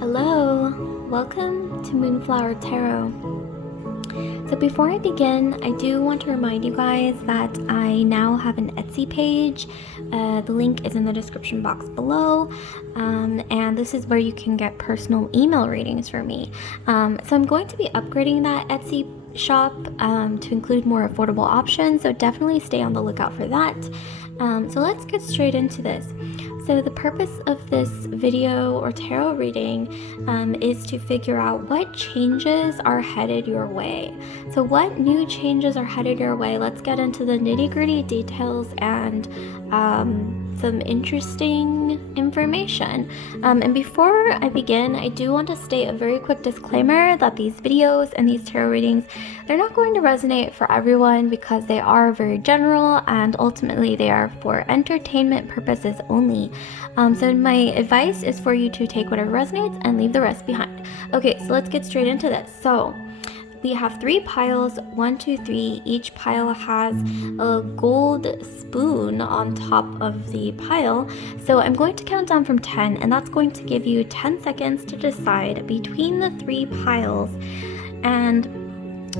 Hello, welcome to Moonflower Tarot. So before I begin, I do want to remind you guys that I now have an Etsy page. The link is in the description box below, and this is where you can get personal email readings from me. So I'm going to be upgrading that Etsy shop to include more affordable options, so definitely stay on the lookout for that. So let's get straight into this. So the purpose of this video or tarot reading is to figure out what changes are headed your way. So what new changes are headed your way? Let's get into the nitty-gritty details and some interesting information. And before I begin, I do want to state a very quick disclaimer that these videos and these tarot readings, they're not going to resonate for everyone because they are very general and ultimately they are for entertainment purposes only. So my advice is for you to take whatever resonates and leave the rest behind. Okay, so let's get straight into this. So we have 3 piles, 1, 2, 3. Each pile has a gold spoon on top of the pile. So I'm going to count down from 10, and that's going to give you 10 seconds to decide between the 3 piles. And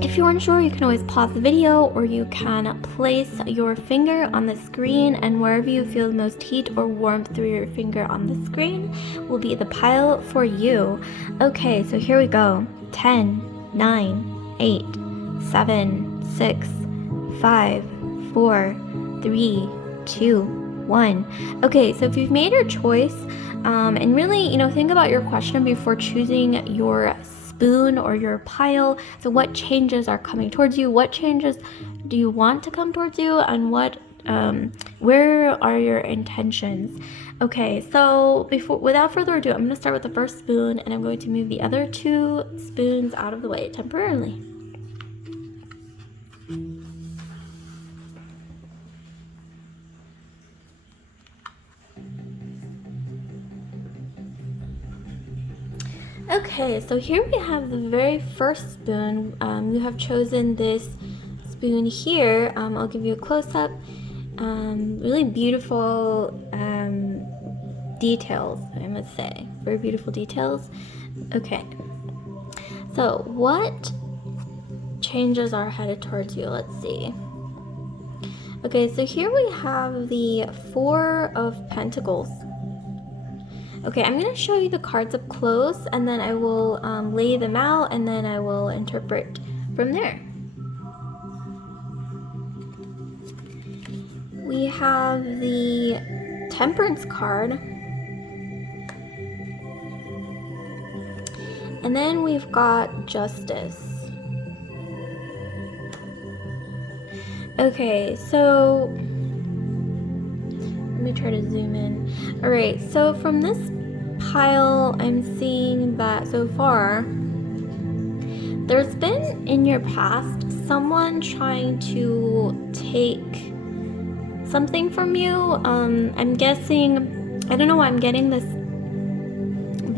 if you're unsure, you can always pause the video, or you can place your finger on the screen, and wherever you feel the most heat or warmth through your finger on the screen will be the pile for you. Okay, so here we go. 10, 9, 8, 7, 6, 5, 4, 3, 2, 1. Okay, so if you've made your choice, and really, think about your question before choosing your spoon or your pile. So what changes are coming towards you? What changes do you want to come towards you? And where are your intentions? Okay, so without further ado, I'm going to start with the first spoon, and I'm going to move the other 2 spoons out of the way temporarily. Okay, so here we have the very first spoon. You have chosen this spoon here. I'll give you a close-up. Really beautiful details, I must say. Very beautiful details. Okay, so what changes are headed towards you? Let's see. Okay, so here we have the 4 of Pentacles. Okay, I'm going to show you the cards up close, and then I will lay them out, and then I will interpret from there. We have the Temperance card, and then we've got Justice. Okay, so let me try to zoom in. All right, so from this pile, I'm seeing that so far, there's been in your past someone trying to take something from you. I'm guessing, I don't know why I'm getting this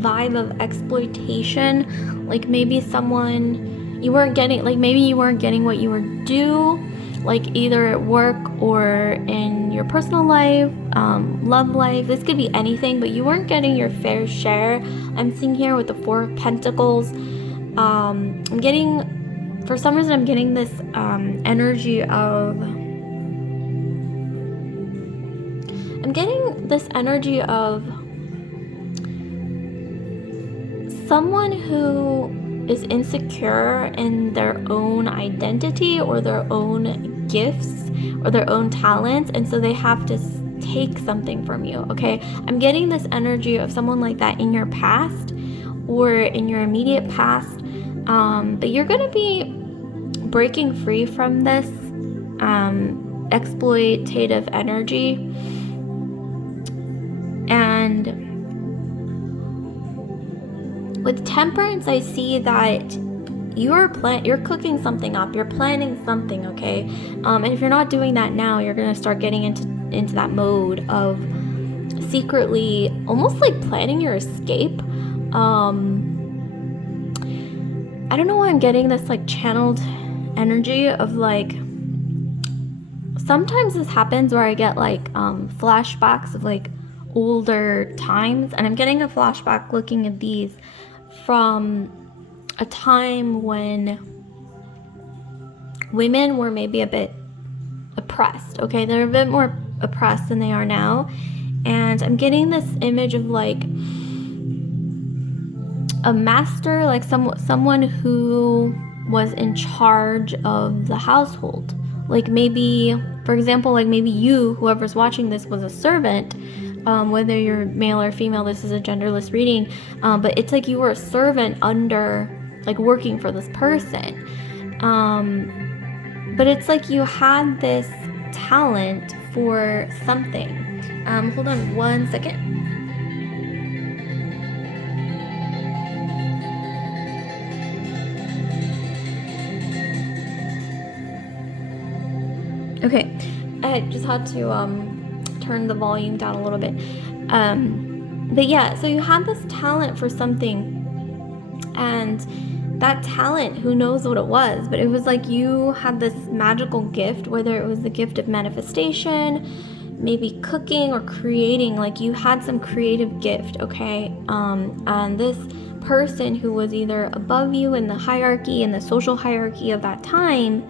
vibe of exploitation. Like maybe you weren't getting what you were due, like either at work or in your personal life, love life. This could be anything, but you weren't getting your fair share. I'm seeing here with the 4 of Pentacles. For some reason, I'm getting this energy of someone who is insecure in their own identity or their own gifts or their own talents, and so they have to take something from you. Okay, I'm getting this energy of someone like that in your past or in your immediate past, but you're going to be breaking free from this exploitative energy. And with Temperance, I see that you're cooking something up, you're planning something, okay? And if you're not doing that now, you're gonna start getting into that mode of secretly, almost like planning your escape. I don't know why I'm getting this like channeled energy of like, sometimes this happens where I get like flashbacks of like older times, and I'm getting a flashback looking at these from a time when women were maybe a bit oppressed. Okay, they're a bit more oppressed than they are now, and I'm getting this image of like a master, like someone who was in charge of the household. Like maybe, for example, like maybe you, whoever's watching this, was a servant. Whether you're male or female, this is a genderless reading, but it's like you were a servant under, like, working for this person. But it's like you had this talent for something. Hold on one second. Okay, I just had to turn the volume down a little bit. But yeah, so you had this talent for something, and that talent, who knows what it was, but it was like you had this magical gift, whether it was the gift of manifestation, maybe cooking or creating, like you had some creative gift, okay? And this person who was either above you in the hierarchy, in the social hierarchy of that time,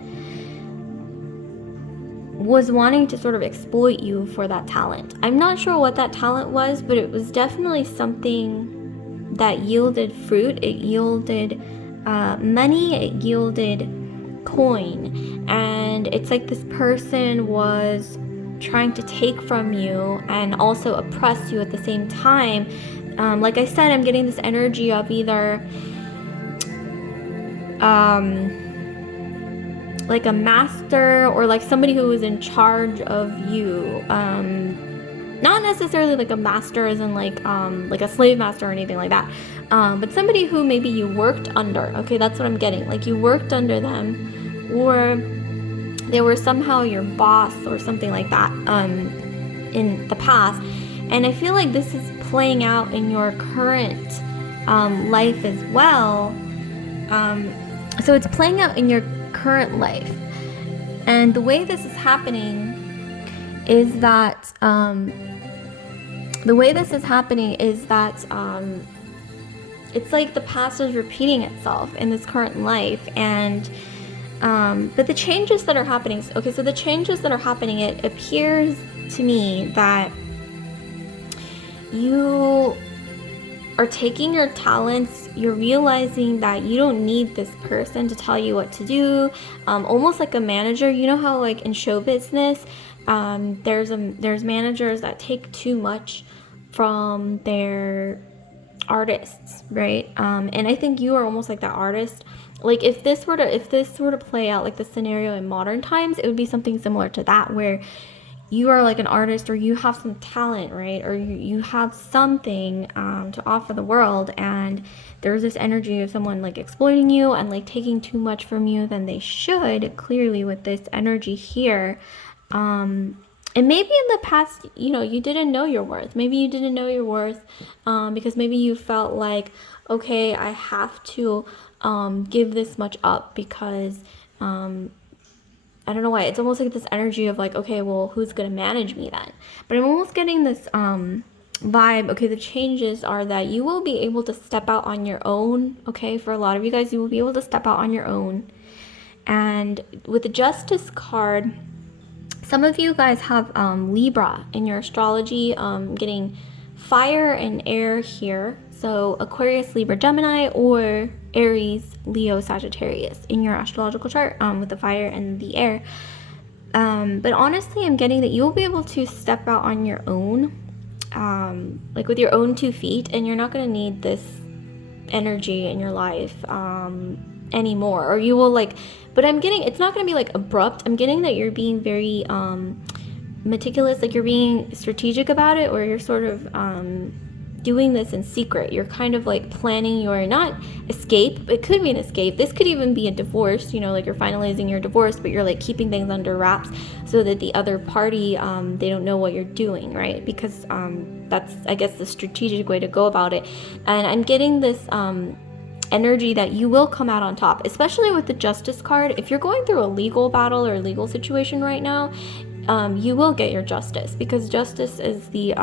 was wanting to sort of exploit you for that talent. I'm not sure what that talent was, but it was definitely something that yielded fruit. It yielded money, it yielded coin. And it's like this person was trying to take from you and also oppress you at the same time. Like I said, I'm getting this energy of either like a master, or like somebody who was in charge of you. Not necessarily like a master as in like a slave master or anything like that, but somebody who maybe you worked under. Okay, that's what I'm getting. Like you worked under them, or they were somehow your boss or something like that in the past. And I feel like this is playing out in your current life as well. So it's playing out in your current life, and the way this is happening is that it's like the past is repeating itself in this current life. And but the changes that are happening, okay, so the changes that are happening, it appears to me that you are taking your talents, you're realizing that you don't need this person to tell you what to do, almost like a manager. You know how like in show business, there's managers that take too much from their artists, right? And I think you are almost like that artist. Like if this were to play out like the scenario in modern times, it would be something similar to that, where you are like an artist, or you have some talent, right? Or you have something to offer the world, and there's this energy of someone like exploiting you and like taking too much from you than they should, clearly with this energy here. And maybe in the past, you didn't know your worth. Maybe you didn't know your worth because maybe you felt like, okay, I have to give this much up because I don't know why. It's almost like this energy of like, okay, well, who's going to manage me then? But I'm almost getting this vibe. Okay, the changes are that you will be able to step out on your own. Okay, for a lot of you guys, you will be able to step out on your own. And with the Justice card, some of you guys have Libra in your astrology, getting fire and air here. So Aquarius, Libra, Gemini, or Aries, Leo, Sagittarius in your astrological chart with the fire and the air. But honestly, I'm getting that you will be able to step out on your own, like with your own 2 feet, and you're not going to need this energy in your life anymore. Or you will like, but I'm getting, it's not going to be like abrupt. I'm getting that you're being very meticulous, like you're being strategic about it, or you're sort of doing this in secret. You're kind of like planning your, not escape, it could be an escape. This could even be a divorce, like you're finalizing your divorce, but you're like keeping things under wraps so that the other party, they don't know what you're doing, right? Because that's, I guess, the strategic way to go about it. And I'm getting this energy that you will come out on top, especially with the Justice card. If you're going through a legal battle or a legal situation right now, you will get your justice, because justice is the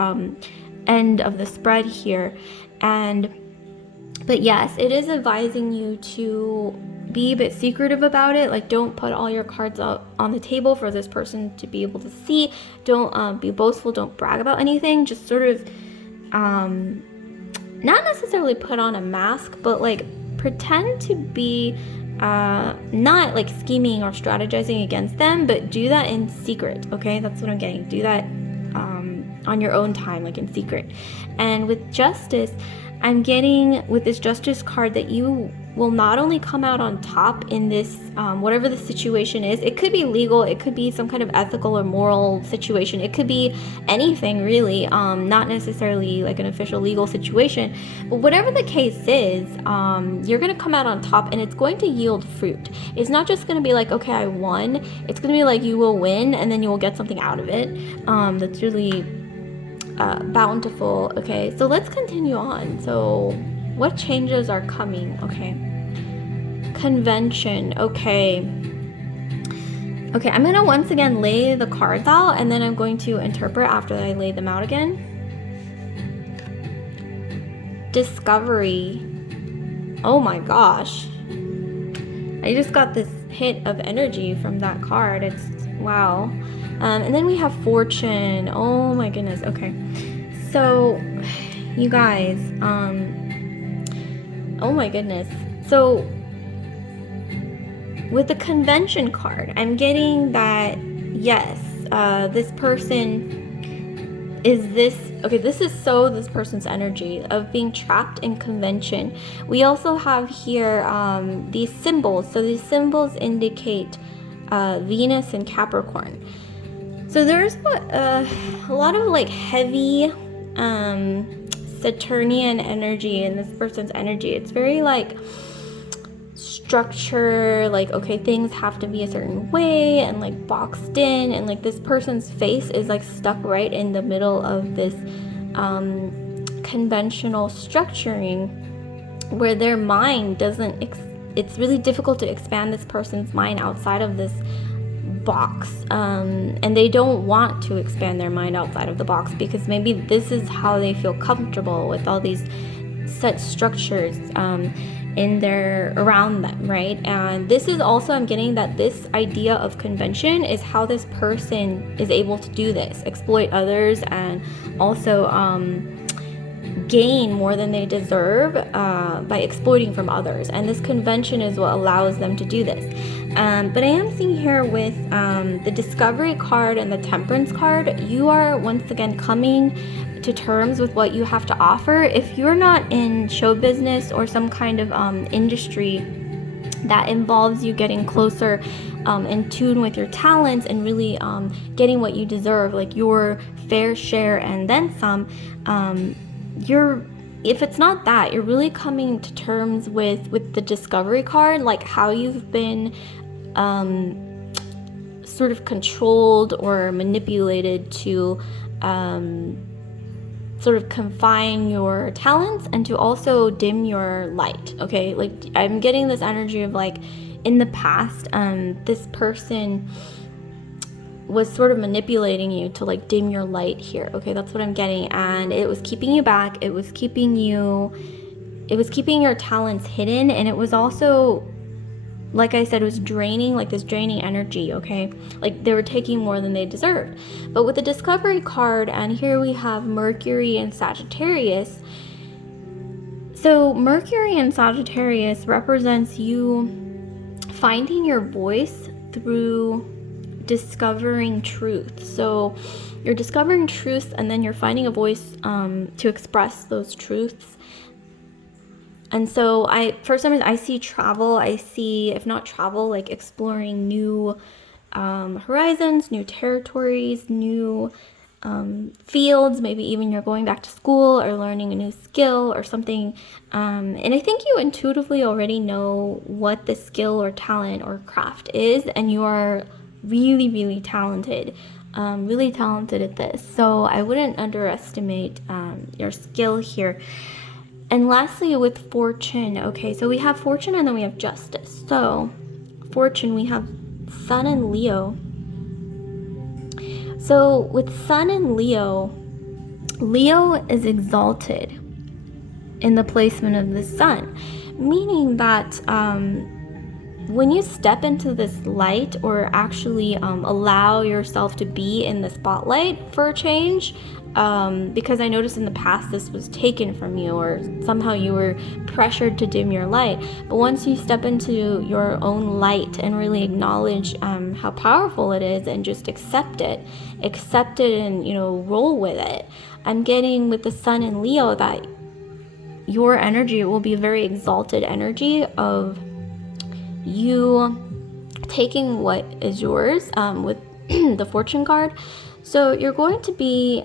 end of the spread here. But yes, it is advising you to be a bit secretive about it. Like, don't put all your cards up on the table for this person to be able to see. Don't be boastful. Don't brag about anything. Just sort of not necessarily put on a mask, but like pretend to be not like scheming or strategizing against them, but do that in secret. Okay, that's what I'm getting. Do that on your own time, like in secret. And with justice, I'm getting with this justice card that you will not only come out on top in this, whatever the situation is. It could be legal, it could be some kind of ethical or moral situation, it could be anything really, not necessarily like an official legal situation, but whatever the case is, you're gonna come out on top, and it's going to yield fruit. It's not just gonna be like, okay, I won. It's gonna be like you will win, and then you will get something out of it that's really bountiful. Okay, so let's continue on. So what changes are coming? Okay, convention. Okay, I'm gonna once again lay the cards out, and then I'm going to interpret after I lay them out again. Discovery. Oh my gosh, I just got this hit of energy from that card. It's wow. And then we have fortune. Oh my goodness. Okay, so you guys, oh my goodness. So with the convention card, I'm getting that yes, this person is this. Okay, this is so this person's energy of being trapped in convention. We also have here these symbols. So these symbols indicate Venus and Capricorn. So there's a lot of like heavy Saturnian energy in this person's energy. It's very like structure, like okay, things have to be a certain way and like boxed in, and like this person's face is like stuck right in the middle of this conventional structuring where their mind doesn't it's really difficult to expand this person's mind outside of this box, and they don't want to expand their mind outside of the box because maybe this is how they feel comfortable with all these set structures in their around them, right? And this is also, I'm getting that this idea of convention is how this person is able to do this, exploit others, and also gain more than they deserve by exploiting from others. And this convention is what allows them to do this. But I am seeing here with the discovery card and the temperance card, you are once again coming to terms with what you have to offer. If you're not in show business or some kind of industry that involves you getting closer in tune with your talents and really getting what you deserve, like your fair share and then some, if it's not that, you're really coming to terms with the discovery card, like how you've been sort of controlled or manipulated to sort of confine your talents and to also dim your light. Okay, like I'm getting this energy of like in the past, this person was sort of manipulating you to like dim your light here. Okay, that's what I'm getting, and it was keeping you back, it was keeping your talents hidden, and it was also, like I said, it was draining, like this draining energy. Okay, like they were taking more than they deserved. But with the discovery card, and here we have Mercury and Sagittarius. So Mercury and Sagittarius represents you finding your voice through discovering truth. So you're discovering truth, and then you're finding a voice to express those truths. And so for some reason, I see travel. I see, if not travel, like exploring new horizons, new territories, new fields. Maybe even you're going back to school or learning a new skill or something. And I think you intuitively already know what the skill or talent or craft is, and you are really, really talented. Really talented at this. So I wouldn't underestimate your skill here. And lastly, with fortune, okay, so we have fortune and then we have justice. So fortune, we have Sun and Leo. So with Sun and Leo, Leo is exalted in the placement of the sun, meaning that when you step into this light, or actually allow yourself to be in the spotlight for a change, because I noticed in the past this was taken from you, or somehow you were pressured to dim your light. But once you step into your own light and really acknowledge how powerful it is, and just accept it and, you know, roll with it, I'm getting with the sun in Leo that your energy will be a very exalted energy of you taking what is yours, with the fortune card. So you're going to be,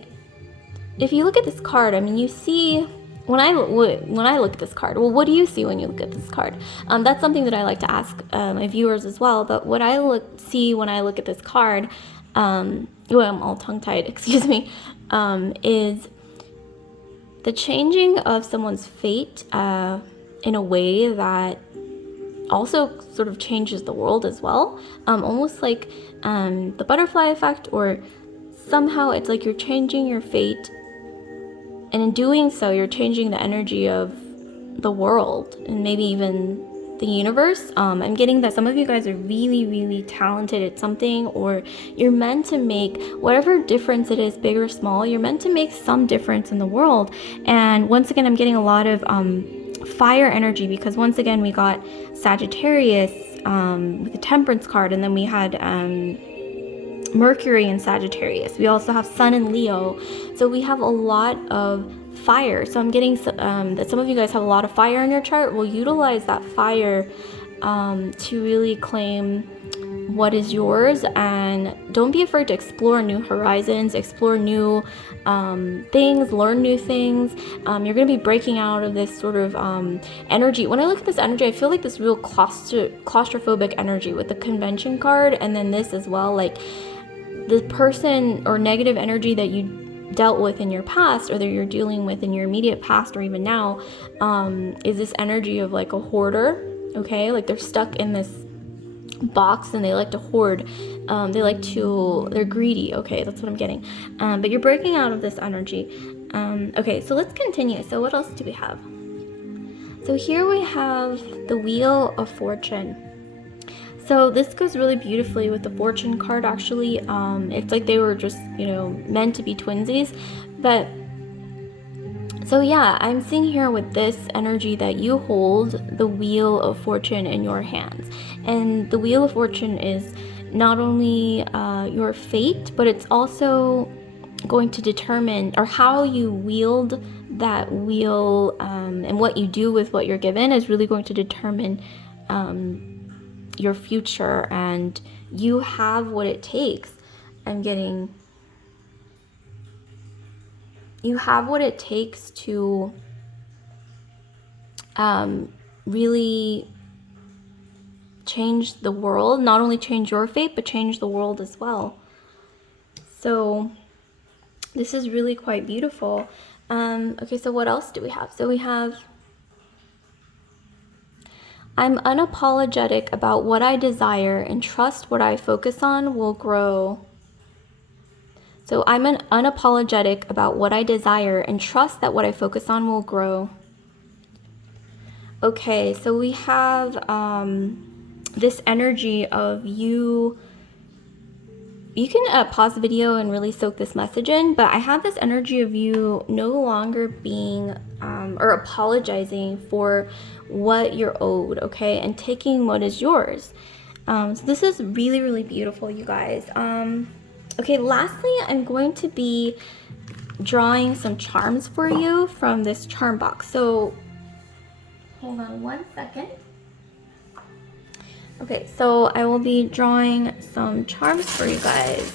if you look at this card, I mean, you see, when I look at this card, well, what do you see when you look at this card? That's something that I like to ask my viewers as well. But what I see when I look at this card, I'm all tongue-tied, excuse me, is the changing of someone's fate in a way that also sort of changes the world as well, almost like the butterfly effect, or somehow it's like you're changing your fate, and in doing so you're changing the energy of the world, and maybe even the universe. I'm getting that some of you guys are really, really talented at something, or you're meant to make whatever difference it is, big or small, you're meant to make some difference in the world. And once again, I'm getting a lot of fire energy, because once again we got Sagittarius with the Temperance card, and then we had Mercury in Sagittarius. We also have Sun in Leo, so we have a lot of fire. So I'm getting that some of you guys have a lot of fire in your chart. We'll utilize that fire to really claim what is yours, and don't be afraid to explore new horizons, explore new things, learn new things. You're going to be breaking out of this sort of energy. When I look at this energy, I feel like this real claustrophobic energy with the Convention card, and then this as well, like the person or negative energy that you dealt with in your past, or that you're dealing with in your immediate past, or even now, is this energy of like a hoarder. Okay, like they're stuck in this box and they like to hoard, they're greedy. Okay, that's what I'm getting. But you're breaking out of this energy. Okay, so let's continue. So what else do we have? So here we have the Wheel of Fortune. So this goes really beautifully with the Fortune card, actually. It's like they were just, you know, meant to be twinsies. But so yeah, I'm seeing here with this energy that you hold the Wheel of Fortune in your hands. And the Wheel of Fortune is not only your fate, but it's also going to determine, or how you wield that wheel, and what you do with what you're given is really going to determine your future. And you have what it takes. You have what it takes to really change the world. Not only change your fate, but change the world as well. So this is really quite beautiful. Okay, so what else do we have? So we have, I'm unapologetic about what I desire and trust what I focus on will grow. So I'm unapologetic about what I desire and trust that what I focus on will grow. Okay, so we have this energy of you can pause the video and really soak this message in, but I have this energy of you no longer being or apologizing for what you're owed, okay, and taking what is yours. So this is really, really beautiful, you guys. Okay, lastly, I'm going to be drawing some charms for you from this charm box. So hold on one second. Okay, so I will be drawing some charms for you guys.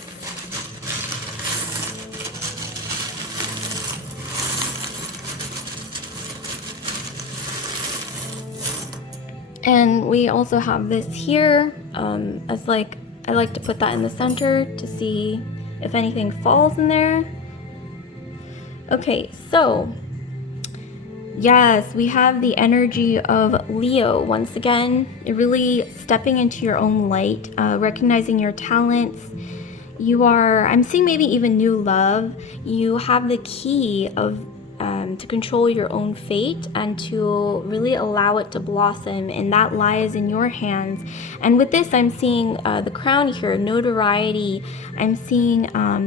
And we also have this here, as like, I like to put that in the center to see if anything falls in there. Okay, so yes, we have the energy of Leo. Once again, you're really stepping into your own light, recognizing your talents, I'm seeing maybe even new love. You have the key of to control your own fate and to really allow it to blossom, and that lies in your hands. And with this, I'm seeing the crown here, notoriety. I'm seeing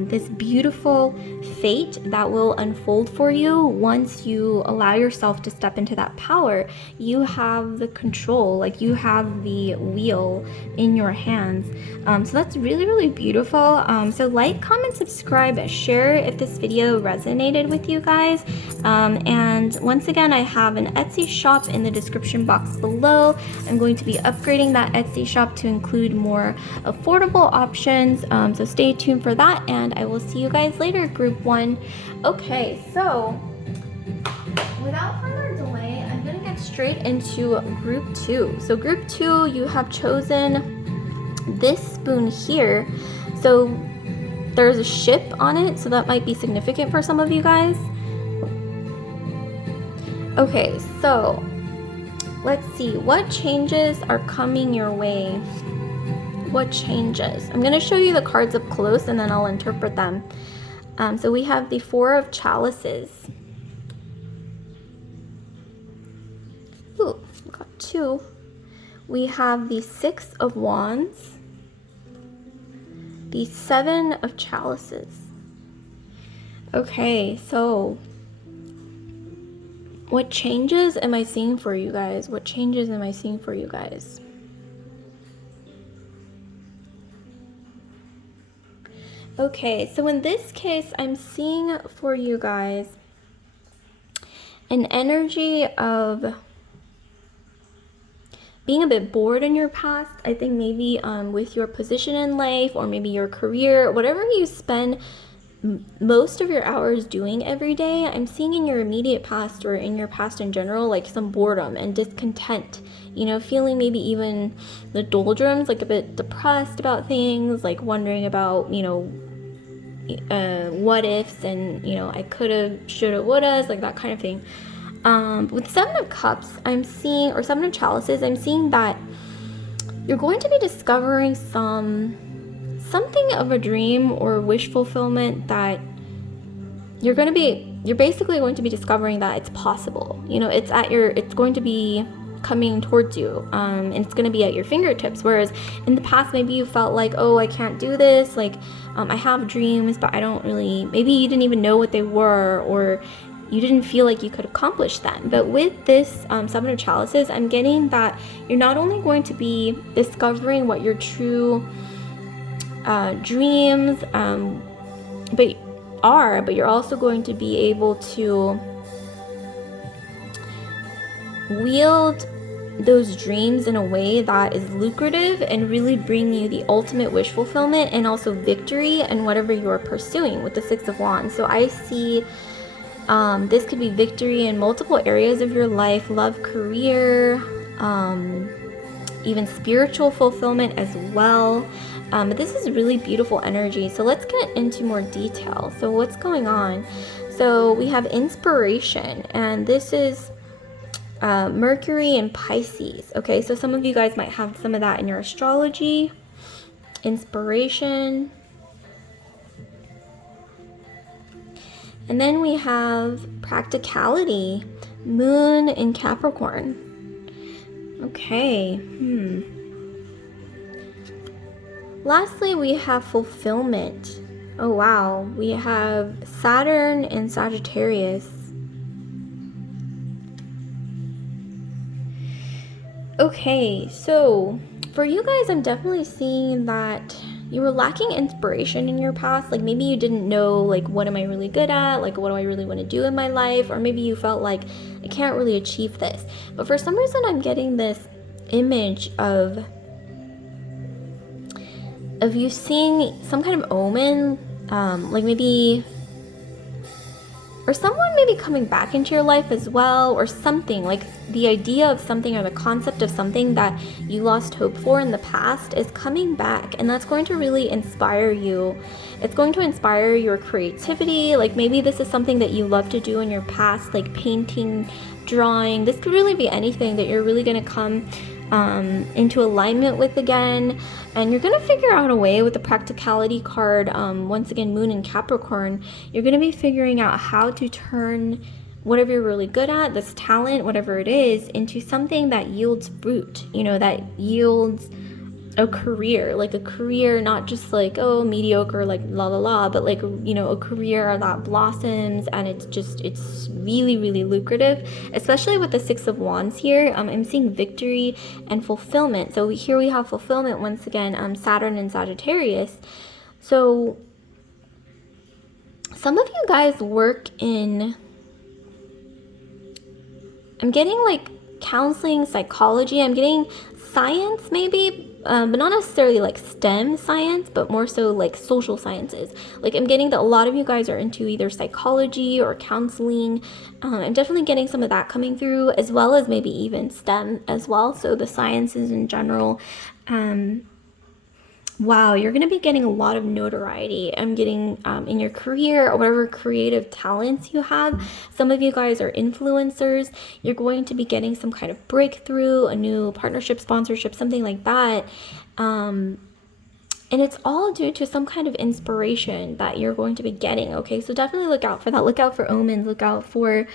this beautiful fate that will unfold for you once you allow yourself to step into that power. You have the control, like you have the wheel in your hands. So that's really, really beautiful. So like, comment, subscribe, share if this video resonated with you guys. And once again, I have an Etsy shop in the description box below. I'm going to be upgrading that Etsy shop to include more affordable options. So stay tuned for that, and I will see you guys later, group 1. Okay, so without further delay, I'm gonna get straight into group 2. So group 2, you have chosen this spoon here. So there's a ship on it, so that might be significant for some of you guys. Okay, so let's see, what changes are coming your way? What changes? I'm going to show you the cards up close and then I'll interpret them. So we have the 4 of Chalices. Ooh, we got 2. We have the 6 of Wands. The 7 of Chalices. Okay, so what changes am I seeing for you guys? What changes am I seeing for you guys? Okay, so in this case, I'm seeing for you guys an energy of being a bit bored in your past. I think maybe with your position in life, or maybe your career, whatever you spend most of your hours doing every day, I'm seeing in your immediate past or in your past in general, like some boredom and discontent, you know, feeling maybe even the doldrums, like a bit depressed about things, like wondering about, you know, what ifs and, you know, I could have, should have, would have, like that kind of thing. With 7 of Cups, I'm seeing, or 7 of Chalices, I'm seeing that you're going to be discovering something of a dream or wish fulfillment that you're basically going to be discovering that it's possible. You know, it's going to be coming towards you, and it's going to be at your fingertips. Whereas in the past, maybe you felt like, oh, I can't do this. Like, I have dreams, but I don't really, maybe you didn't even know what they were, or you didn't feel like you could accomplish them. But with this 7 of Chalices, I'm getting that you're not only going to be discovering what your true dreams but you're also going to be able to wield those dreams in a way that is lucrative and really bring you the ultimate wish fulfillment and also victory in whatever you're pursuing with the 6 of Wands. So I see this could be victory in multiple areas of your life, love, career, even spiritual fulfillment as well. But this is really beautiful energy. So let's get into more detail. So what's going on? So we have inspiration, and this is Mercury and Pisces. Okay, so some of you guys might have some of that in your astrology. Inspiration. And then we have practicality, Moon in Capricorn. Okay, Lastly, we have fulfillment. Oh wow, we have Saturn and Sagittarius. Okay, so for you guys, I'm definitely seeing that you were lacking inspiration in your past. Like maybe you didn't know, like, what am I really good at? Like, what do I really want to do in my life? Or maybe you felt like I can't really achieve this. But for some reason, I'm getting this image of you seeing some kind of omen, like maybe, or someone maybe coming back into your life as well, or something, like the idea of something or the concept of something that you lost hope for in the past is coming back, and that's going to really inspire you. It's going to inspire your creativity. Like maybe this is something that you love to do in your past, like painting, drawing. This could really be anything that you're really going to come into alignment with again. And you're going to figure out a way with the practicality card, once again, Moon in Capricorn, you're going to be figuring out how to turn whatever you're really good at, this talent, whatever it is, into something that yields fruit, you know, that yields a career, like a career, not just like, oh, mediocre, like la la la, but like, you know, a career that blossoms, and it's really, really lucrative, especially with the Six of Wands here. I'm seeing victory and fulfillment. So here we have fulfillment once again, Saturn and Sagittarius. So some of you guys work in, I'm getting like counseling, psychology, I'm getting science maybe, but not necessarily like STEM science, but more so like social sciences. Like I'm getting that a lot of you guys are into either psychology or counseling. I'm definitely getting some of that coming through, as well as maybe even STEM as well. So the sciences in general. Wow, you're going to be getting a lot of notoriety. I'm getting in your career or whatever creative talents you have. Some of you guys are influencers. You're going to be getting some kind of breakthrough, a new partnership, sponsorship, something like that. And it's all due to some kind of inspiration that you're going to be getting, okay? So definitely look out for that. Look out for omens. Look out for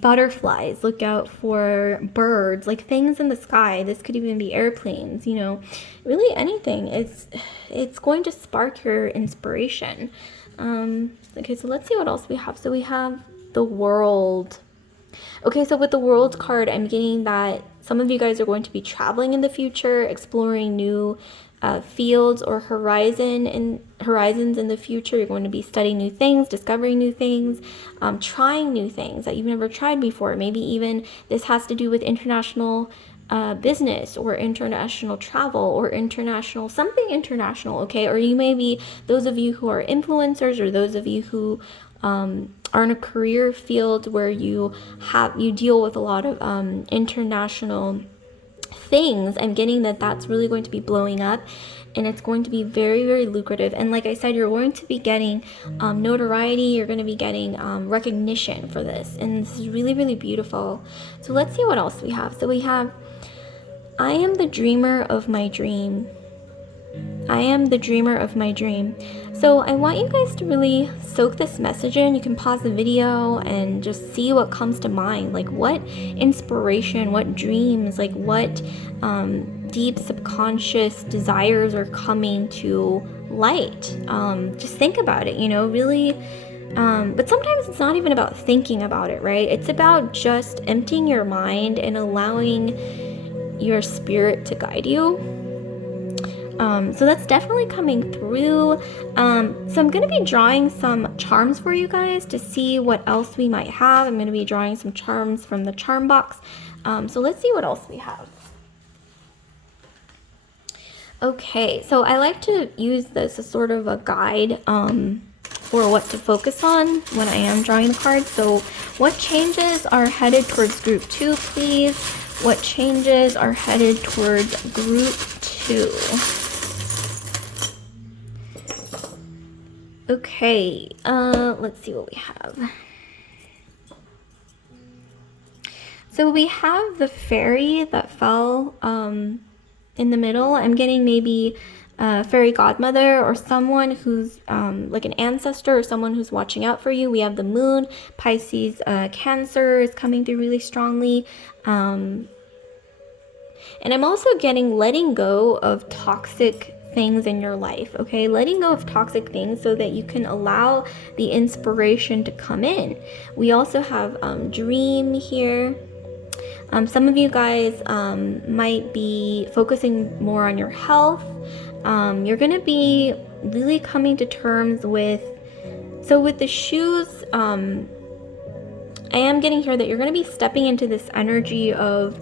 butterflies. Look out for birds, like things in the sky. This could even be airplanes, you know, really anything. It's going to spark your inspiration. Okay, so let's see what else we have. So we have the World. Okay, so with the World card, I'm getting that some of you guys are going to be traveling in the future, exploring new fields or horizons in the future. You're going to be studying new things, discovering new things, trying new things that you've never tried before. Maybe even this has to do with international business or international travel or something international, okay? Or you may be, those of you who are influencers, or those of you who are in a career field where you deal with a lot of international things. I'm getting that that's really going to be blowing up, and it's going to be very, very lucrative. And like I said, you're going to be getting notoriety. You're going to be getting recognition for this, and this is really, really beautiful. So let's see what else we have. So we have, I am the dreamer of my dream. I am the dreamer of my dream. So I want you guys to really soak this message in. You can pause the video and just see what comes to mind. Like what inspiration, what dreams, like what deep subconscious desires are coming to light. Just think about it, you know, really. But sometimes it's not even about thinking about it, right? It's about just emptying your mind and allowing your spirit to guide you. So that's definitely coming through. So I'm going to be drawing some charms for you guys to see what else we might have. I'm going to be drawing some charms from the charm box. So let's see what else we have. Okay, so I like to use this as sort of a guide for what to focus on when I am drawing the cards. So what changes are headed towards group 2, please? What changes are headed towards group 2? Okay, let's see what we have. So we have the fairy that fell in the middle. I'm getting maybe a fairy godmother or someone who's like an ancestor or someone who's watching out for you. We have the moon, Pisces, Cancer is coming through really strongly. And I'm also getting letting go of toxic things in your life, okay? Letting go of toxic things so that you can allow the inspiration to come in. We also have dream here. Some of you guys might be focusing more on your health. You're going to be really coming to terms with, so with the shoes, I am getting here that you're going to be stepping into this energy of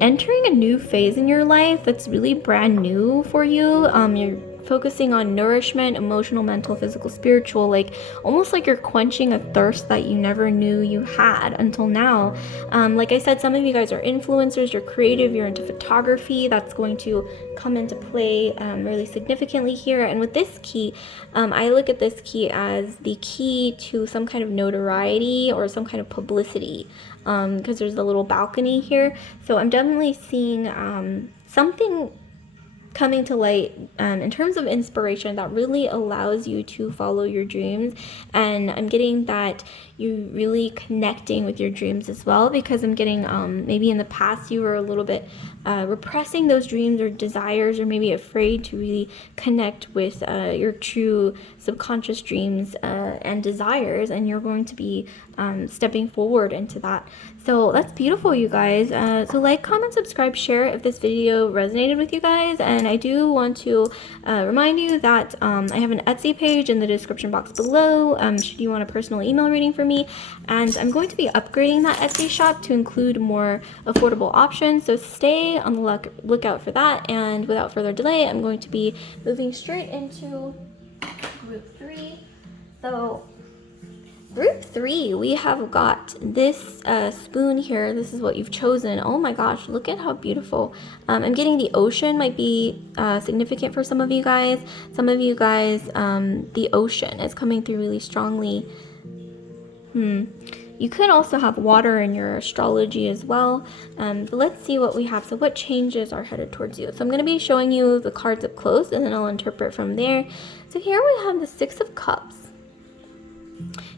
entering a new phase in your life that's really brand new for you. You're focusing on nourishment, emotional, mental, physical, spiritual, like almost like you're quenching a thirst that you never knew you had until now. Like I said, some of you guys are influencers, you're creative, you're into photography. That's going to come into play really significantly here. And with this key, I look at this key as the key to some kind of notoriety or some kind of publicity, because there's a little balcony here. So I'm definitely seeing something coming to light in terms of inspiration that really allows you to follow your dreams. And I'm getting that you really connecting with your dreams as well, because I'm getting maybe in the past you were a little bit repressing those dreams or desires, or maybe afraid to really connect with your true subconscious dreams and desires, and you're going to be stepping forward into that. So that's beautiful, you guys. So like, comment, subscribe, share if this video resonated with you guys. And I do want to remind you that I have an Etsy page in the description box below, should you want a personal email reading for me. And I'm going to be upgrading that Etsy shop to include more affordable options, so stay on the lookout for that. And without further delay, I'm going to be moving straight into group 3. So group 3, we have got this spoon here. This is what you've chosen. Oh my gosh, look at how beautiful. I'm getting the ocean might be significant for some of you guys. Some of you guys, the ocean is coming through really strongly. You could also have water in your astrology as well. But let's see what we have. So what changes are headed towards you? So I'm going to be showing you the cards up close, and then I'll interpret from there. So here we have the 6 of Cups.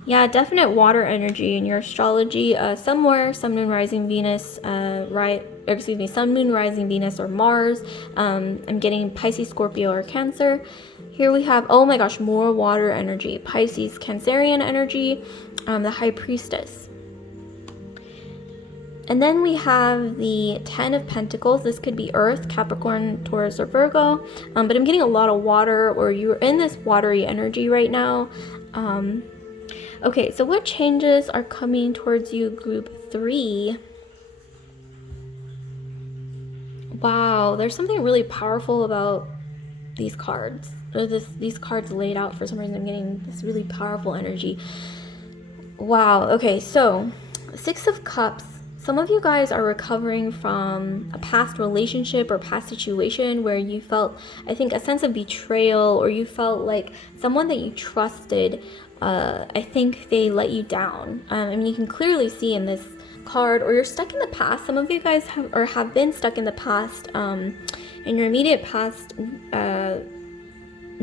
Yeah, definite water energy in your astrology. Somewhere, Sun, Moon, Rising, Venus, Sun, Moon, Rising, Venus, or Mars. I'm getting Pisces, Scorpio, or Cancer. Here we have, oh my gosh, more water energy. Pisces, Cancerian energy, the High Priestess. And then we have the 10 of Pentacles. This could be Earth, Capricorn, Taurus, or Virgo. But I'm getting a lot of water, or you're in this watery energy right now. Okay, so what changes are coming towards you, group 3? Wow, there's something really powerful about these cards. Or these cards laid out. For some reason, I'm getting this really powerful energy. Wow, okay, so 6 of Cups. Some of you guys are recovering from a past relationship or past situation where you felt, I think, a sense of betrayal, or you felt like someone that you trusted, I think they let you down. I mean, you can clearly see in this card, or you're stuck in the past. Some of you guys have been stuck in the past, in your immediate past,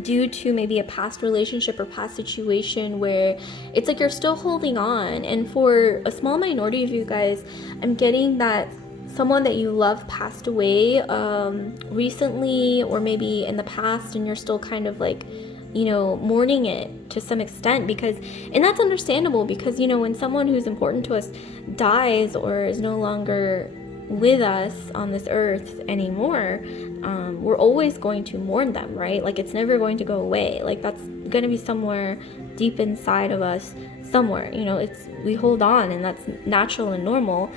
due to maybe a past relationship or past situation where it's like you're still holding on. And for a small minority of you guys, I'm getting that someone that you love passed away recently, or maybe in the past, and you're still kind of like, you know, mourning it to some extent, because, and that's understandable, because, you know, when someone who's important to us dies or is no longer with us on this earth anymore, we're always going to mourn them, right? Like, it's never going to go away. Like, that's going to be somewhere deep inside of us somewhere, you know, we hold on, and that's natural and normal.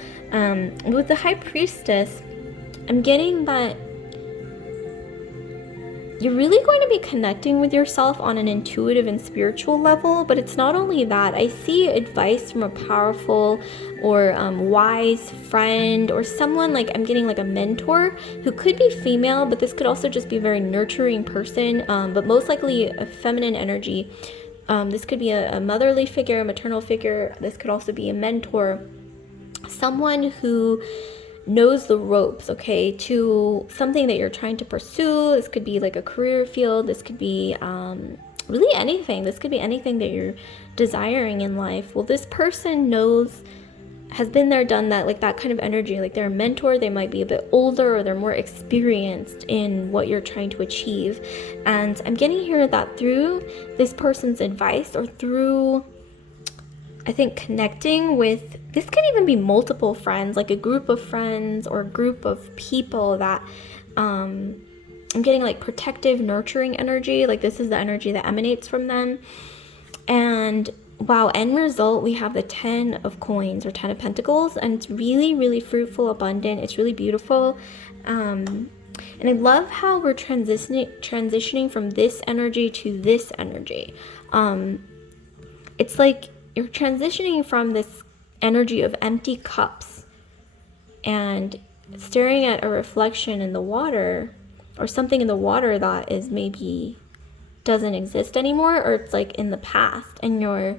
With the High Priestess, I'm getting that you're really going to be connecting with yourself on an intuitive and spiritual level. But it's not only that. I see advice from a powerful or wise friend, or someone, like, I'm getting like a mentor who could be female, but this could also just be a very nurturing person, but most likely a feminine energy. This could be a motherly figure, a maternal figure. This could also be a mentor, someone who knows the ropes, okay, to something that you're trying to pursue. This could be like a career field. This could be really anything. This could be anything that you're desiring in life. Well, this person has been there, done that, like that kind of energy. Like, they're a mentor. They might be a bit older, or they're more experienced in what you're trying to achieve. And I'm getting here that through this person's advice, or through, I think, connecting with, this can even be multiple friends, like a group of friends or a group of people that I'm getting like protective, nurturing energy. Like, this is the energy that emanates from them. And wow, end result, we have the 10 of Coins, or 10 of Pentacles, and it's really, really fruitful, abundant. It's really beautiful. And I love how we're transitioning from this energy to this energy. It's like you're transitioning from this energy of empty cups and staring at a reflection in the water, or something in the water that is maybe doesn't exist anymore, or it's like in the past, and you're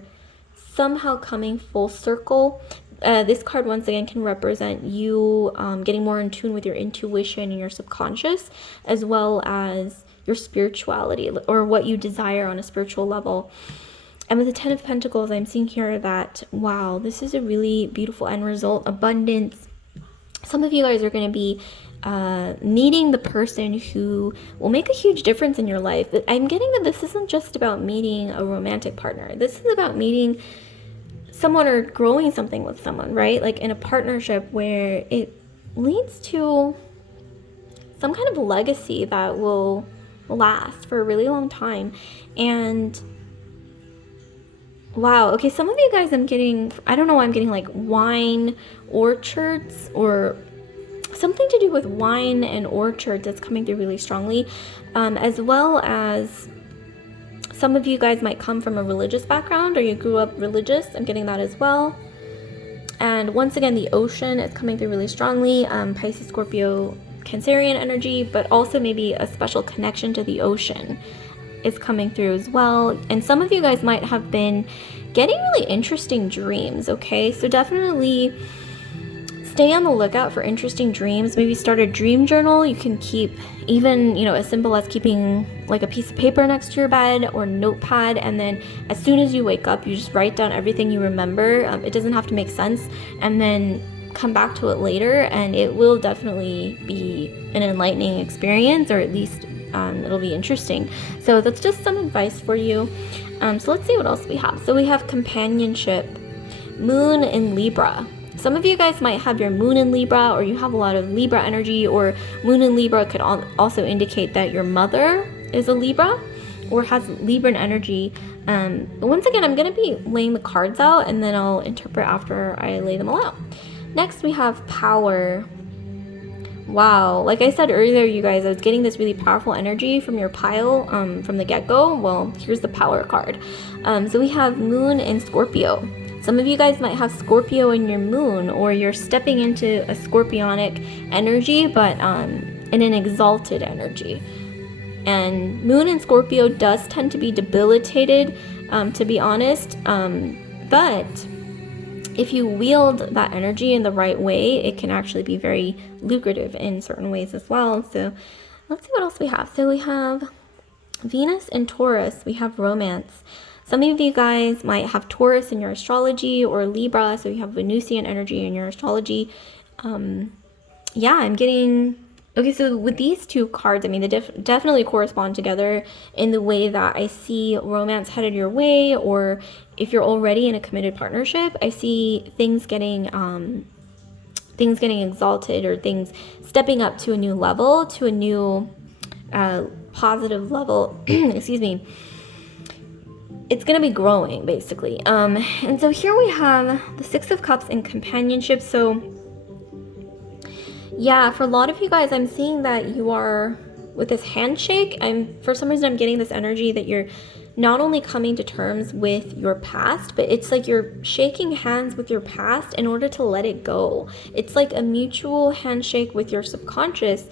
somehow coming full circle. This card once again can represent you getting more in tune with your intuition and your subconscious, as well as your spirituality, or what you desire on a spiritual level. And with the Ten of Pentacles, I'm seeing here that, wow, this is a really beautiful end result. Abundance. Some of you guys are going to be meeting the person who will make a huge difference in your life. I'm getting that this isn't just about meeting a romantic partner. This is about meeting someone or growing something with someone, right? Like in a partnership where it leads to some kind of legacy that will last for a really long time. And wow, okay, some of you guys, I'm getting, I don't know why I'm getting like wine orchards, or something to do with wine and orchards that's coming through really strongly, as well as some of you guys might come from a religious background, or you grew up religious. I'm getting that as well. And once again, the ocean is coming through really strongly. Pisces, Scorpio, Cancerian energy, but also maybe a special connection to the ocean is coming through as well. And some of you guys might have been getting really interesting dreams, okay? So definitely stay on the lookout for interesting dreams. Maybe start a dream journal. You can keep even, as simple as keeping like a piece of paper next to your bed or notepad, and then as soon as you wake up, you just write down everything you remember. It doesn't have to make sense, and then come back to it later, and it will definitely be an enlightening experience, or at least it'll be interesting. So that's just some advice for you. So let's see what else we have. So we have companionship, moon in Libra. Some of you guys might have your moon in Libra, or you have a lot of Libra energy, or moon in Libra could also indicate that your mother is a Libra or has Libran energy. Once again, I'm going to be laying the cards out, and then I'll interpret after I lay them all out. Next, we have power. Wow, like I said earlier, you guys, I was getting this really powerful energy from your pile from the get-go. Well, here's the power card. So we have moon in Scorpio. Some of you guys might have Scorpio in your moon, or you're stepping into a scorpionic energy, but in an exalted energy. And moon in Scorpio does tend to be debilitated, to be honest. But if you wield that energy in the right way, it can actually be very lucrative in certain ways as well. So let's see what else we have. So we have Venus and Taurus. We have romance. Some of you guys might have Taurus in your astrology, or Libra, so you have Venusian energy in your astrology. Yeah, I'm getting... Okay, so with these two cards, I mean, they definitely correspond together in the way that I see romance headed your way, or if you're already in a committed partnership, I see things getting exalted, or things stepping up to a new level, to a new positive level. Excuse me. It's going to be growing, basically. And so here we have the Six of Cups in companionship. So yeah, for a lot of you guys, I'm seeing that you are with this handshake. For some reason, I'm getting this energy that you're not only coming to terms with your past, but it's like you're shaking hands with your past in order to let it go. It's like a mutual handshake with your subconscious,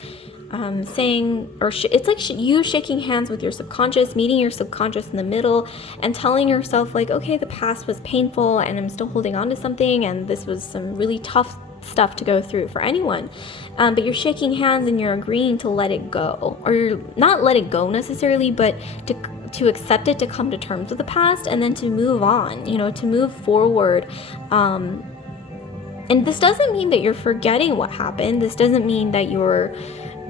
it's like you shaking hands with your subconscious, meeting your subconscious in the middle, and telling yourself like, okay, the past was painful and I'm still holding on to something, and this was some really tough stuff to go through for anyone, but you're shaking hands and you're agreeing to let it go, or you're not let it go necessarily, but to accept it, to come to terms with the past, and then to move on, to move forward. And this doesn't mean that you're forgetting what happened. This doesn't mean that you're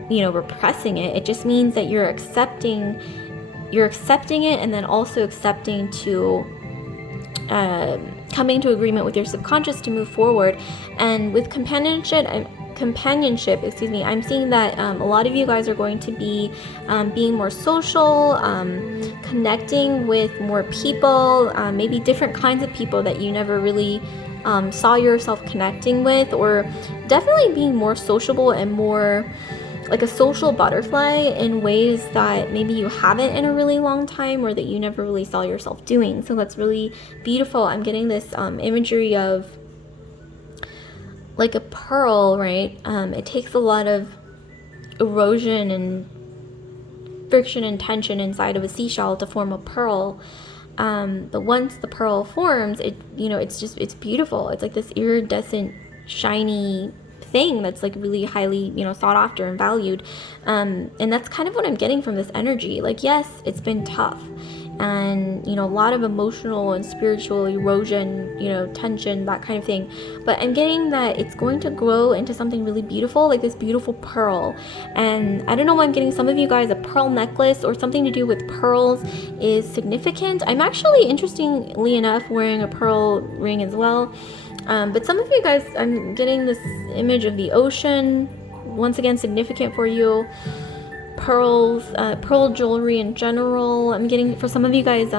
repressing it. It just means that you're accepting it, and then also accepting to coming to agreement with your subconscious to move forward. And with companionship, I'm seeing that a lot of you guys are going to be being more social, connecting with more people, maybe different kinds of people that you never really saw yourself connecting with, or definitely being more sociable and more like a social butterfly in ways that maybe you haven't in a really long time, or that you never really saw yourself doing. So that's really beautiful. I'm getting this imagery of like a pearl, right? It takes a lot of erosion and friction and tension inside of a seashell to form a pearl. But once the pearl forms, it's beautiful. It's like this iridescent, shiny thing that's like really highly, sought after and valued. And that's kind of what I'm getting from this energy. Like, yes, it's been tough, and a lot of emotional and spiritual erosion, tension, that kind of thing, but I'm getting that it's going to grow into something really beautiful, like this beautiful pearl. And I don't know why I'm getting some of you guys a pearl necklace or something to do with pearls is significant. I'm actually, interestingly enough, wearing a pearl ring as well. But some of you guys, I'm getting this image of the ocean, once again significant for you. Pearls, pearl jewelry in general. I'm getting, for some of you guys,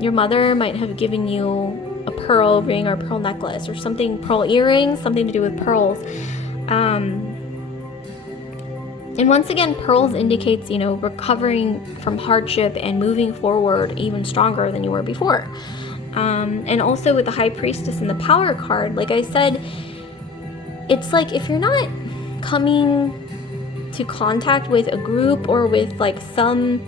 your mother might have given you a pearl ring or pearl necklace or something, pearl earrings, something to do with pearls. And once again, pearls indicates, recovering from hardship and moving forward even stronger than you were before. And also with the High Priestess and the Power card, like I said, it's like if you're not coming to contact with a group or with like some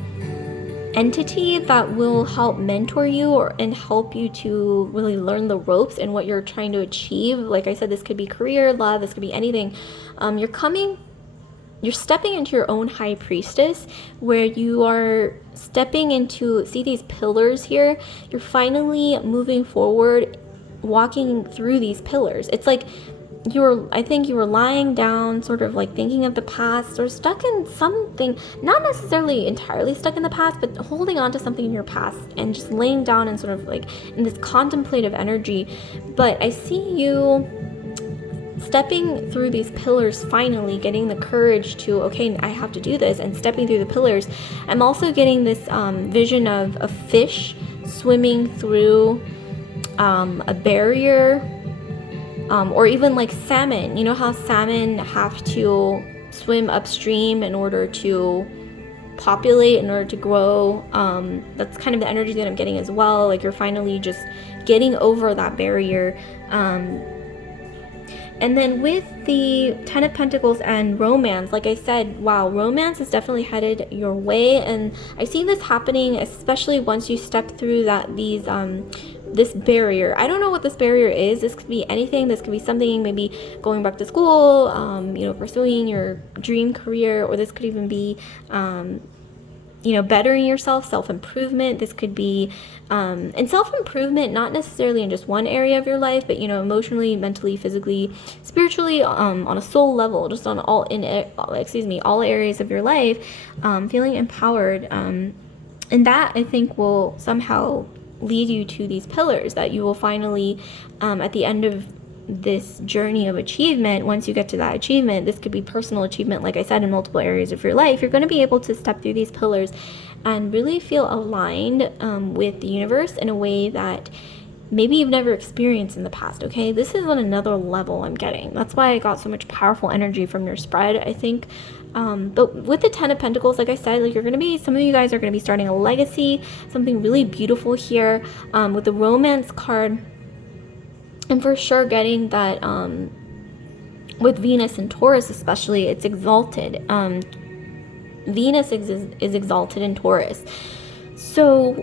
entity that will help mentor you and help you to really learn the ropes and what you're trying to achieve. Like I said, this could be career, love, this could be anything. You're stepping into your own High Priestess, where you are stepping into, see these pillars here? You're finally moving forward, walking through these pillars. It's like I think you were lying down, sort of like thinking of the past, or stuck in something, not necessarily entirely stuck in the past, but holding on to something in your past and just laying down and sort of like in this contemplative energy. But I see you stepping through these pillars, finally getting the courage to, okay, I have to do this, and stepping through the pillars. I'm also getting this vision of a fish swimming through a barrier, or even like salmon. You know how salmon have to swim upstream in order to populate, in order to grow? That's kind of the energy that I'm getting as well. Like you're finally just getting over that barrier. And then with the Ten of Pentacles and romance, like I said, wow, romance is definitely headed your way. And I see this happening, especially once you step through this barrier. I don't know what this barrier is. This could be anything. This could be something, maybe going back to school, pursuing your dream career, or this could even be, bettering yourself, self-improvement. This could be, and self-improvement, not necessarily in just one area of your life, but, emotionally, mentally, physically, spiritually, on a soul level, just on all areas of your life, feeling empowered. And that, I think, will somehow lead you to these pillars that you will finally, at the end of this journey of achievement, once you get to that achievement, this could be personal achievement, like I said, in multiple areas of your life, you're going to be able to step through these pillars and really feel aligned with the universe in a way that maybe you've never experienced in the past. Okay, this is on another level I'm getting. That's why I got so much powerful energy from your spread, I think. But with the Ten of Pentacles, like I said, like some of you guys are going to be starting a legacy, something really beautiful here. With the romance card, and for sure getting that, with Venus and Taurus especially, it's exalted. Venus is exalted in Taurus. So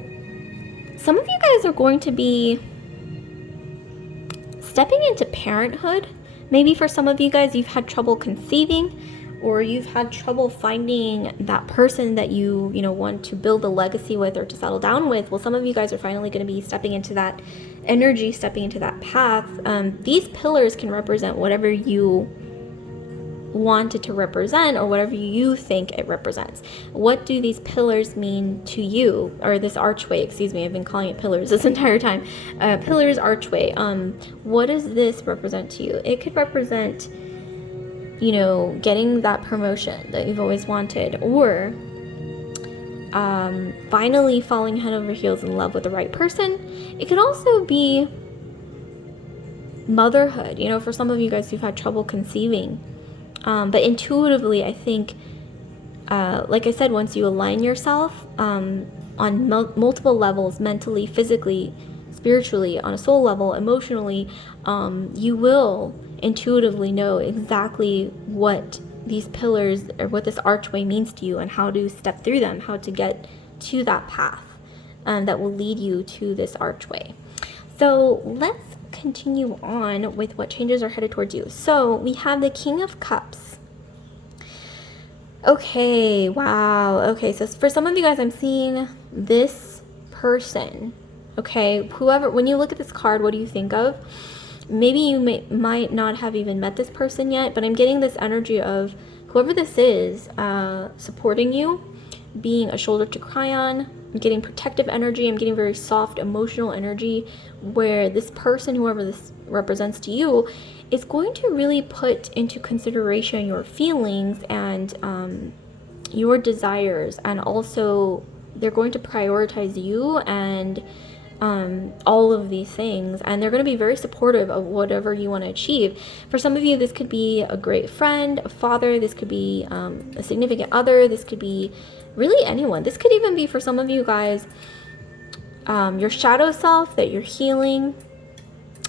some of you guys are going to be stepping into parenthood. Maybe for some of you guys, you've had trouble conceiving, or you've had trouble finding that person that you want to build a legacy with or to settle down with. Well, some of you guys are finally going to be stepping into that energy, stepping into that path. These pillars can represent whatever you want it to represent, or whatever you think it represents. What do these pillars mean to you? Or this archway, excuse me, I've been calling it pillars this entire time. Pillars, archway. What does this represent to you? It could represent, getting that promotion that you've always wanted, or finally falling head over heels in love with the right person. It could also be motherhood. For some of you guys who've had trouble conceiving, but intuitively, I think like I said, once you align yourself on multiple levels, mentally, physically, spiritually, on a soul level, emotionally, you will intuitively know exactly what these pillars or what this archway means to you and how to step through them, how to get to that path that will lead you to this archway. So let's continue on with what changes are headed towards you. So we have the King of Cups. Okay, wow. Okay, so for some of you guys, I'm seeing this person. Okay, whoever, when you look at this card, what do you think of? Maybe you might not have even met this person yet, but I'm getting this energy of whoever this is supporting you, being a shoulder to cry on. I'm getting protective energy. I'm getting very soft, emotional energy where this person, whoever this represents to you, is going to really put into consideration your feelings and your desires, and also they're going to prioritize you and all of these things, and they're going to be very supportive of whatever you want to achieve. For some of you, this could be a great friend, a father, this could be a significant other, this could be really anyone. This could even be, for some of you guys, your shadow self that you're healing.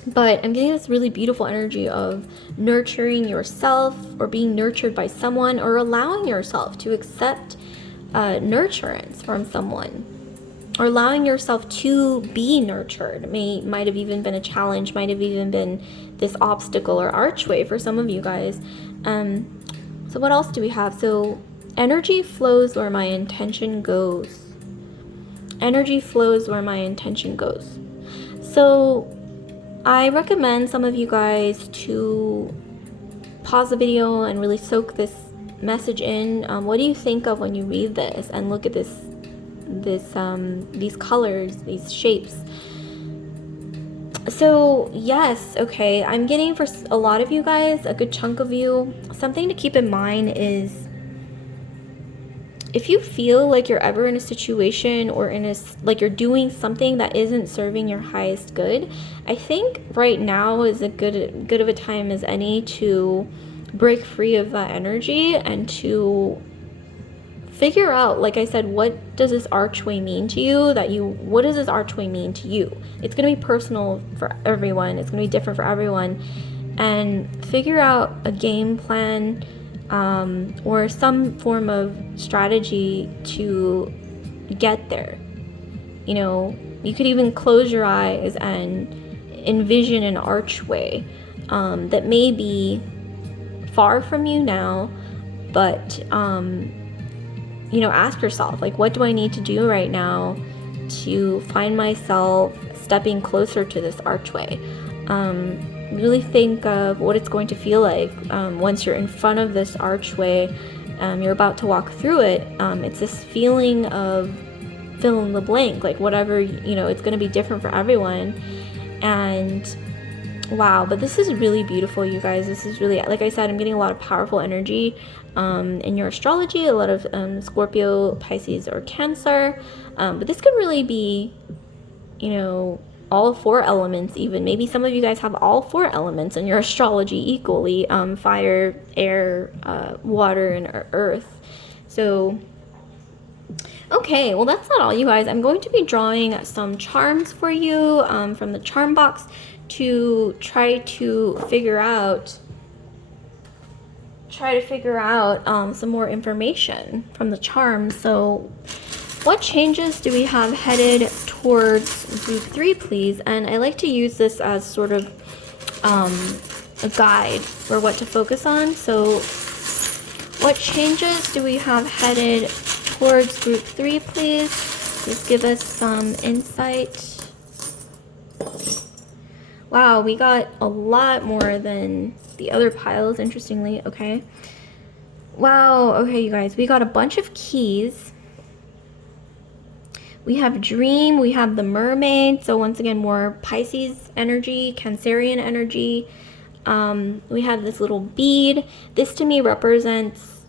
But I'm getting this really beautiful energy of nurturing yourself or being nurtured by someone, or allowing yourself to accept nurturance from someone, or allowing yourself to be nurtured. Might have even been a challenge, might have even been this obstacle or archway for some of you guys. So what else do we have? So energy flows where my intention goes. Energy flows where my intention goes. So I recommend some of you guys to pause the video and really soak this message in. What do you think of when you read this and look at these colors, these shapes? So yes, okay, I'm getting, for a lot of you guys, a good chunk of you, something to keep in mind is, if you feel like you're ever in a situation or like you're doing something that isn't serving your highest good, I think right now is a good of a time as any to break free of that energy and to figure out, like I said, what does this archway mean to you? What does this archway mean to you? It's going to be personal for everyone. It's going to be different for everyone. And figure out a game plan or some form of strategy to get there. You know, you could even close your eyes and envision an archway that may be far from you now, but you know, ask yourself, like, what do I need to do right now to find myself stepping closer to this archway? Really think of what it's going to feel like once you're in front of this archway. You're about to walk through it. It's this feeling of fill in the blank, like whatever, you know, it's going to be different for everyone. And wow, but this is really beautiful, you guys. This is really, like I said, I'm getting a lot of powerful energy in your astrology, a lot of Scorpio, Pisces, or Cancer. But this could really be, you know, all four elements even. Maybe some of you guys have all four elements in your astrology equally, fire, air, water, and earth. So, okay, well, that's not all, you guys. I'm going to be drawing some charms for you from the charm box to try to figure out some more information from the charms. So what changes do we have headed towards group 3, please? And I like to use this as sort of a guide for what to focus on. So what changes do we have headed towards group 3, please? Just give us some insight. Wow, we got a lot more than the other piles, interestingly. Okay. Wow, okay, you guys, we got a bunch of keys. We have dream, we have the mermaid, so once again, more Pisces energy, Cancerian energy. We have this little bead. This to me represents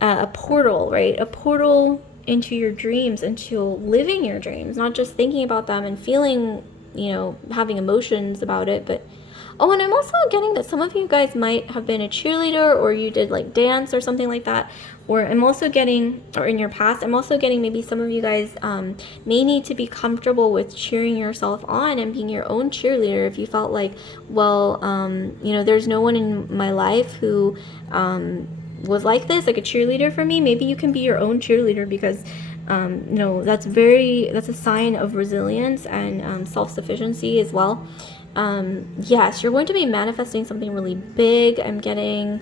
a portal, right? A portal into your dreams, into living your dreams, not just thinking about them and feeling, you know, having emotions about it, but Oh, and I'm also getting that some of you guys might have been a cheerleader, or you did like dance or something like that. Or I'm also getting, or in your past, I'm also getting maybe some of you guys may need to be comfortable with cheering yourself on and being your own cheerleader. If you felt like, well, you know, there's no one in my life who was like this, like a cheerleader for me, maybe you can be your own cheerleader, because you know, that's a sign of resilience and self-sufficiency as well. Yes, you're going to be manifesting something really big. I'm getting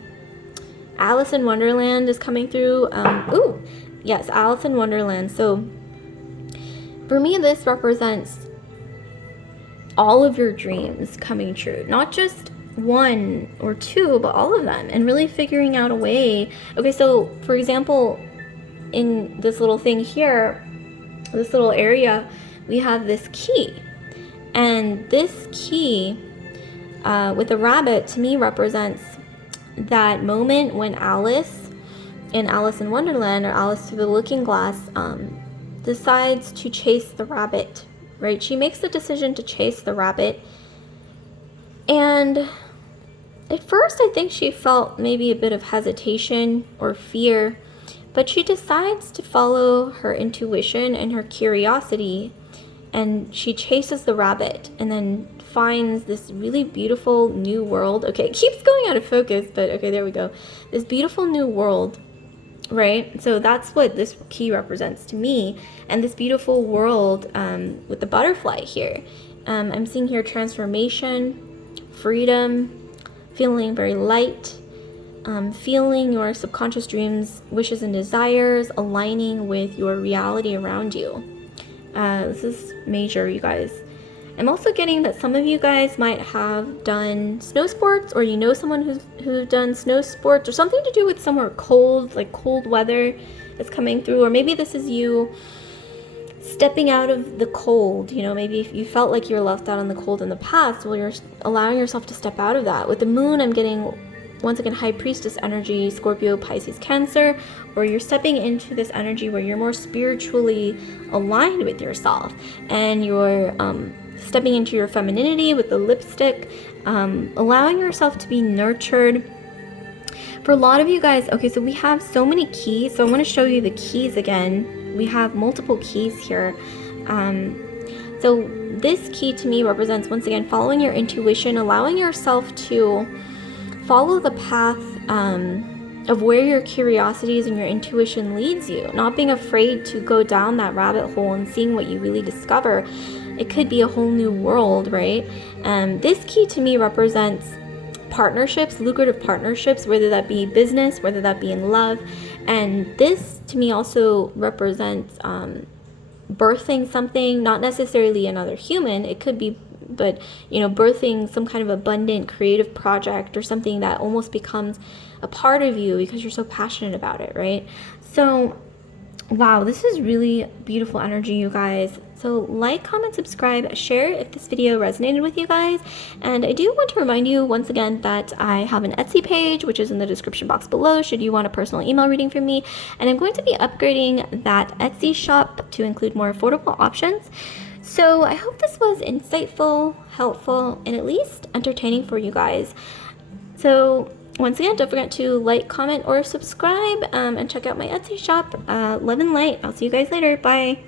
Alice in Wonderland is coming through. Ooh, yes, Alice in Wonderland. So for me, this represents all of your dreams coming true, not just one or two, but all of them, and really figuring out a way. Okay, so for example, in this little thing here, this little area, we have this key. And this key with the rabbit, to me, represents that moment when Alice in Alice in Wonderland, or Alice Through the Looking Glass, decides to chase the rabbit, right? She makes the decision to chase the rabbit. And at first, I think she felt maybe a bit of hesitation or fear, but she decides to follow her intuition and her curiosity, and she chases the rabbit and then finds this really beautiful new world. Okay, it keeps going out of focus, but okay, there we go. This beautiful new world, right? So that's what this key represents to me. And this beautiful world with the butterfly here. I'm seeing here transformation, freedom, feeling very light, feeling your subconscious dreams, wishes, and desires aligning with your reality around you. This is major, you guys. I'm also getting that some of you guys might have done snow sports, or you know someone who's done snow sports, or something to do with somewhere cold, like cold weather is coming through. Or maybe this is you stepping out of the cold. You know, maybe if you felt like you were left out in the cold in the past, well, you're allowing yourself to step out of that. With the moon, I'm getting, once again, High Priestess energy, Scorpio, Pisces, Cancer, or you're stepping into this energy where you're more spiritually aligned with yourself, and you're stepping into your femininity with the lipstick, allowing yourself to be nurtured. For a lot of you guys, okay, so we have so many keys, so I'm going to show you the keys again. We have multiple keys here. So this key to me represents, once again, following your intuition, allowing yourself to follow the path of where your curiosities and your intuition leads you, not being afraid to go down that rabbit hole and seeing what you really discover. It could be a whole new world, right? This key to me represents partnerships, lucrative partnerships, whether that be business, whether that be in love. And this to me also represents birthing something, not necessarily another human. It could be, but you know, birthing some kind of abundant creative project, or something that almost becomes a part of you because you're so passionate about it, right? So wow, this is really beautiful energy, you guys. So like, comment, subscribe, share if this video resonated with you guys. And I do want to remind you once again that I have an Etsy page, which is in the description box below, should you want a personal email reading from me. And I'm going to be upgrading that Etsy shop to include more affordable options. So I hope this was insightful, helpful, and at least entertaining for you guys. So once again, don't forget to like, comment, or subscribe, and check out my Etsy shop. Love and light. I'll see you guys later. Bye.